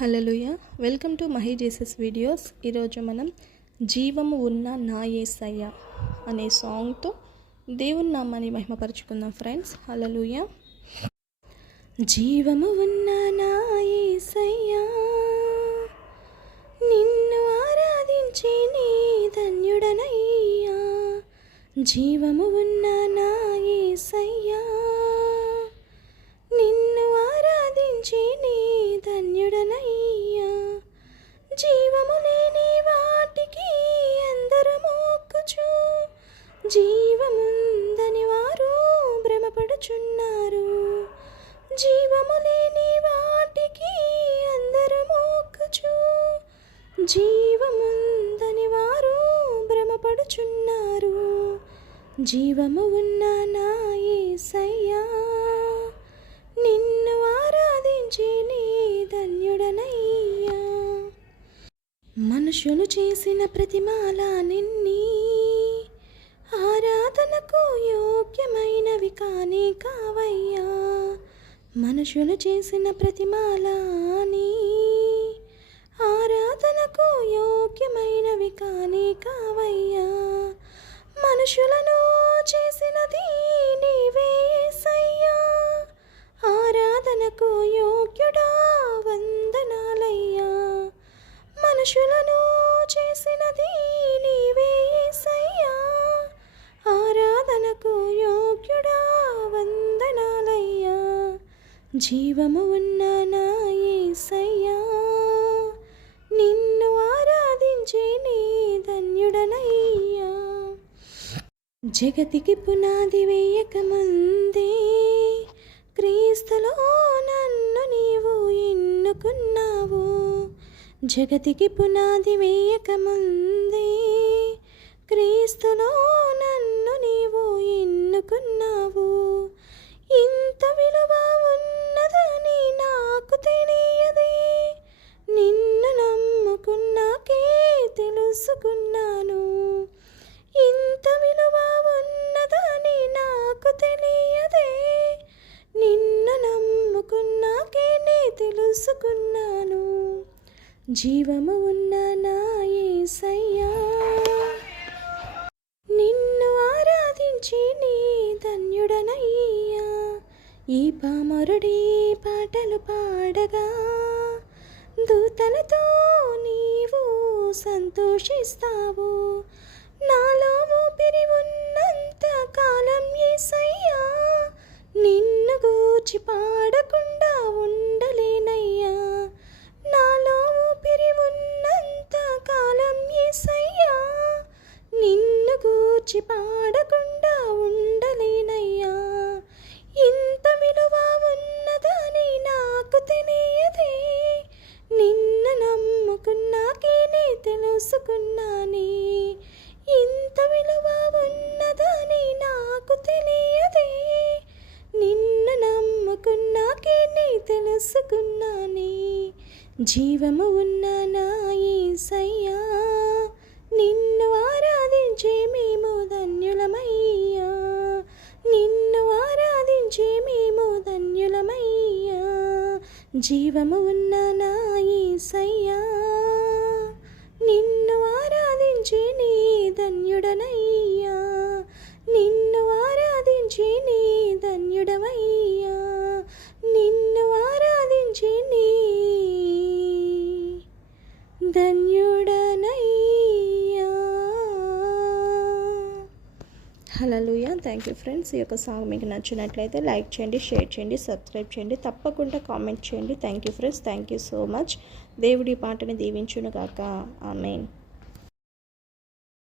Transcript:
Hallelujah. Welcome to Mahi Jesus videos. ఈరోజు మనం జీవము ఉన్న నా యేసయ్య అనే సాంగ్తో దేవుని నామాన్ని మహిమపరుచుకుందాం ఫ్రెండ్స్. హల్లెలూయా. జీవము ఉన్న నా యేసయ్య నిన్ను ఆరాధించి నీ ధన్యుడనయ్యా. జీవము ఉన్న నా యేసయ్య నిన్ను ఆరాధించి నీ ధన్యుడనయ్యా. జీవము లేని వాటికి అందరూ మొక్కుచు జీవముందని వారు భ్రమపడుచున్నారు. జీవము లేని వాటికి అందరూ మొక్కుచు జీవముందని వారు భ్రమపడుచున్నారు. జీవము ఉన్న నా యేసయ్యా నిన్ను ఆరాధించి నీ ధన్యుడనయ్యా. మనుషులు చేసిన ప్రతిమాలన్నీ ఆరాధనకు యోగ్యమైనవి కానే కావయ్యా. మనుషులు చేసిన ప్రతిమాలని ఆరాధనకు యోగ్యమైనవి కానే కావయ్యా. మనుషులను చేసినది నీవే యేసయ్యా. ఆరాధనకు యోగ్యుడా వందనాలయ్యా. మనుషులను చేసినది నీవే యేసయ్యా. ఆరాధనకు యోగ్యుడా వందనాలయ్యా. జీవము ఉన్న నా యేసయ్యా నిన్ను ఆరాధించి నీ ధన్యుడనయ్యా. జగతికి పునాది వేయకముందే క్రీస్తులో నన్ను నీవు ఎన్నుకున్నావు. జగతికి పునాది వేయకముందే క్రీస్తులో నన్ను నీవు ఎన్నుకున్నావు. ఇంత విలువ ఉన్నదని నాకు తెలియదే. నిన్ను నమ్ముకున్నాకే తెలుసుకున్నాను. ఇంత విలువ ఉన్నదని నాకు తెలియదే. నిన్ను నమ్ముకున్నాకే నే తెలుసుకున్నాను. జీవము ఉన్న నా యేసయ్యా నిన్ను ఆరాధించి నీ ధన్యుడనయ్యా. ఈ పామరుడి పాటలు పాడగా దూతలతో నీవు సంతోషిస్తావు. నాలో ఊపిరి ఉన్నంత కాలం యేసయ్యా నిన్ను గూర్చి పాడకుండా ఉండలేనయ్యా. నాలో ఊపిరి ఉన్నంత కాలం యేసయ్యా నిన్ను గూర్చి పాడకుండా ఉండలేనయ్యా. ఇంత విలువ ఉన్నదని నాకు తెలియదే. నిన్ను నమ్ముకున్నాకే నే తెలుసుకున్నానే. ఇంత విలువ ఉన్నదని నాకు తెలియదే. నిన్ను నమ్ముకున్నాకే నే తెలుసుకున్నానే. జీవము ఉన్న నా యేసయ్యా నిన్ను ఆరాధించి మేము ధన్యులమయ్యా. నిన్ను ఆరాధించి మేము ధన్యులమయ్యా. జీవము ఉన్న నా యేసయ్యా నిన్ను ఆరాధించి నీ ధన్యుడనయ్యా. నిన్ను ఆరాధించి నీ ధన్యుడవయ్యా. నిన్ను ఆరాధించి నీ ధన్యుడనయ్యా. హల్లెలూయా. Thank you friends. ఈ యొక్క సాంగ్ మీకు నచ్చినట్లయితే లైక్ చేయండి, షేర్ చేయండి, సబ్స్క్రైబ్ చేయండి, తప్పకుండా కామెంట్ చేయండి. Thank you friends. Thank you so much. దేవుడి పాటని దీవించును గాక. ఆమేన్.